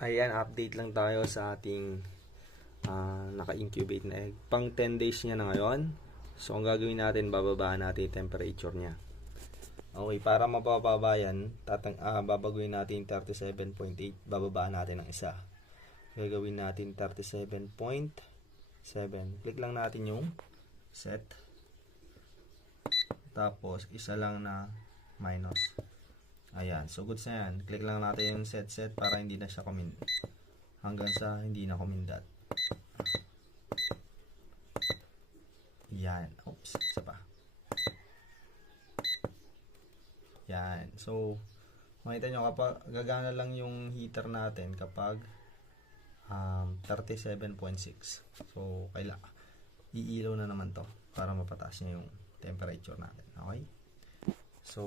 Ayan, update lang tayo sa ating naka-incubate na egg. Pang 10 days niya na ngayon. So, ang gagawin natin, bababaan natin yung temperature niya. Okay, para mapapaba yan, babaguhin natin 37.8. Bababaan natin ng isa. Gagawin natin 37.7. Click lang natin yung set. Tapos, isa lang na minus. Ayan, so goods na yan. Click lang natin yung set para hindi na siya hanggang sa hindi na kumindat. Yan. Oops, isa pa. Yan. So, makita nyo kapag gagana lang yung heater natin kapag 37.6. So, iilaw na naman to para mapataas niya yung temperature natin. Okay? So,